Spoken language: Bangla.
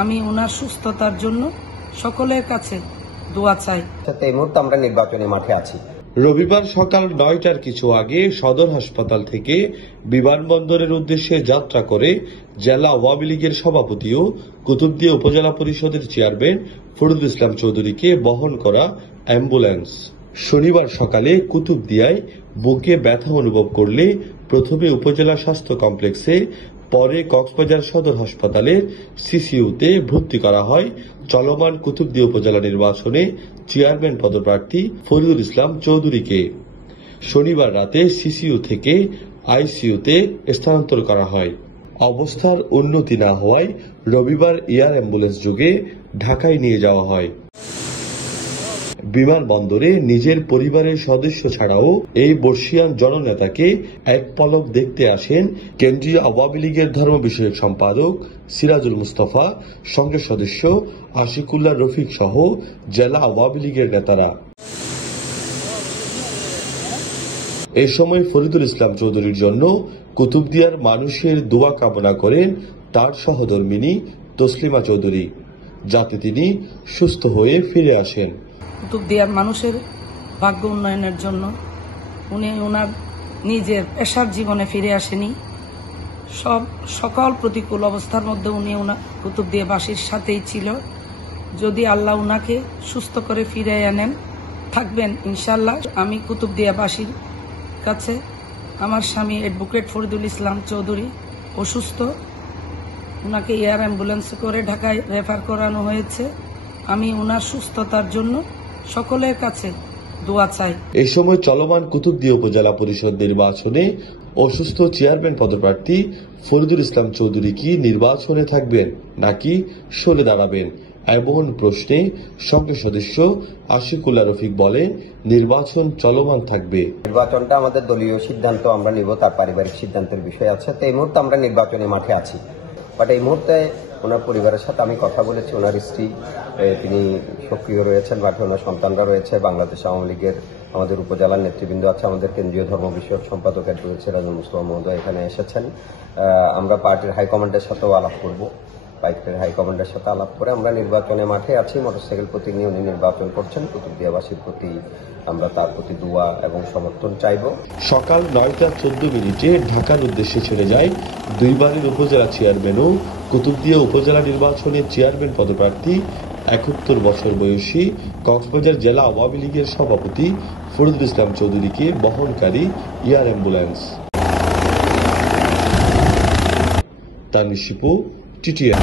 আমি ওনার সুস্থতার জন্য সকলের কাছে দোয়া চাই। এই মুহূর্তে আমরা নির্বাচনী মাঠে আছি। রবিবার সকাল 9টার কিছু আগে সদর হাসপাতাল থেকে বিমানবন্দরের উদ্দেশ্যে যাত্রা করে জেলা আওয়ামী লীগের সভাপতি ও কুতুবদিয়া উপজেলা পরিষদের চেয়ারম্যান ফরিদুল ইসলাম চৌধুরীকে বহন করা অ্যাম্বুলেন্স শনিবার সকালে কুতুবদিয়ায় বুকে ব্যথা অনুভব করলে প্রথমে উপজেলা স্বাস্থ্য কমপ্লেক্সে, পরে কক্সবাজার সদর হাসপাতালে সিসিইউতে ভর্তি করা হয় চলমান কুতুবদিয়া উপজেলা নির্বাচনে চেয়ারম্যান পদপ্রার্থী ফরিদুল ইসলাম চৌধুরীকে। শনিবার রাতে সিসিইউ থেকে আইসিইউতে স্থানান্তর করা হয়। অবস্থার উন্নতি না হওয়ায় রবিবার এয়ার অ্যাম্বুলেন্স যোগে ঢাকায় নিয়ে যাওয়া হয়। বিমানবন্দরে নিজের পরিবারের সদস্য ছাড়াও এই বর্ষিয়ান জননেতাকে এক পলক দেখতে আসেন কেন্দ্রীয় আওয়ামী লীগের ধর্ম বিষয়ক সম্পাদক সিরাজুল মুস্তফা, সংসদ সদস্য আশিকুল্লাহ রফিক সহ জেলা আওয়ামী লীগের নেতারা। এ সময় ফরিদুল ইসলাম চৌধুরীর জন্য কুতুবদিয়ার মানুষের দোয়া কামনা করেন তার সহধর্মিনী তসলিমা চৌধুরী, যাতে তিনি সুস্থ হয়ে ফিরে আসেন। কুতুবদিয়ার মানুষের ভাগ্য উন্নয়নের জন্য উনি ওনার নিজের পেশার জীবনে ফিরে আসেনি। সকল প্রতিকূল অবস্থার মধ্যে উনি কুতুবদিয়াবাসীর সাথেই ছিল। যদি আল্লাহ উনাকে সুস্থ করে ফিরে আনেন, থাকবেন ইনশাল্লাহ। আমি কুতুবদিয়াবাসীর কাছে, আমার স্বামী অ্যাডভোকেট ফরিদুল ইসলাম চৌধুরী অসুস্থ, ওনাকে এয়ার অ্যাম্বুলেন্স করে ঢাকায় রেফার করানো হয়েছে। আমি ওনার সুস্থতার জন্য সকলের কাছে দোয়া চাই। এই সময় চলমান কুতুবদিয়া উপজেলা পরিষদ নির্বাচনে অসুস্থ চেয়ারম্যান পদপ্রার্থী ফরিদুল ইসলাম চৌধুরী কি নির্বাচনে থাকবেন নাকি সরে দাঁড়াবেন এমন প্রশ্নে সংসদ সদস্য আশিকুল্লাহ রফিক বলেন, নির্বাচন চলমান থাকবে। নির্বাচনটা আমাদের দলীয় সিদ্ধান্ত, আমরা নিব, তার পারিবারিক সিদ্ধান্তের বিষয় আছে। তো এই মুহূর্তে আমরা নির্বাচনী মাঠে আছি। বাট এই মুহূর্তে ওনার পরিবারের সাথে আমি কথা বলেছি। ওনার স্ত্রী তিনি সক্রিয় রয়েছেন, বাকি ওনার সন্তানরা রয়েছে। বাংলাদেশ আওয়ামী লীগের আমাদের উপজেলার নেতৃবৃন্দ আছে, আমাদের কেন্দ্রীয় ধর্ম বিষয়ক সম্পাদক অ্যাডভোকেট সিরাজুল মুস্তফা মহোদয় এখানে এসেছেন। আমরা পার্টির হাইকমান্ডের সাথেও আলাপ করব। পার্টির হাইকমান্ডের সাথে আলাপ করে আমরা নির্বাচনের মাঠে আছি। মোটরসাইকেল প্রতি নিয়ে উনি নির্বাচন করছেন। কুতুবদিয়াবাসীর প্রতি আমরা তার প্রতি দোয়া এবং সমর্থন চাইব। সকাল 9টা 14 ঢাকার উদ্দেশ্যে ছেড়ে যায় দুইবারের উপজেলা চেয়ারম্যান ও কুতুবদিয়া উপজেলা নির্বাচনের চেয়ারম্যান পদপ্রার্থী 71 বছর বয়সী কক্সবাজার জেলা আওয়ামী লীগের সভাপতি ফরিদুল ইসলাম চৌধুরীকে বহনকারী air ambulance. Tanvir Shipu, TTR.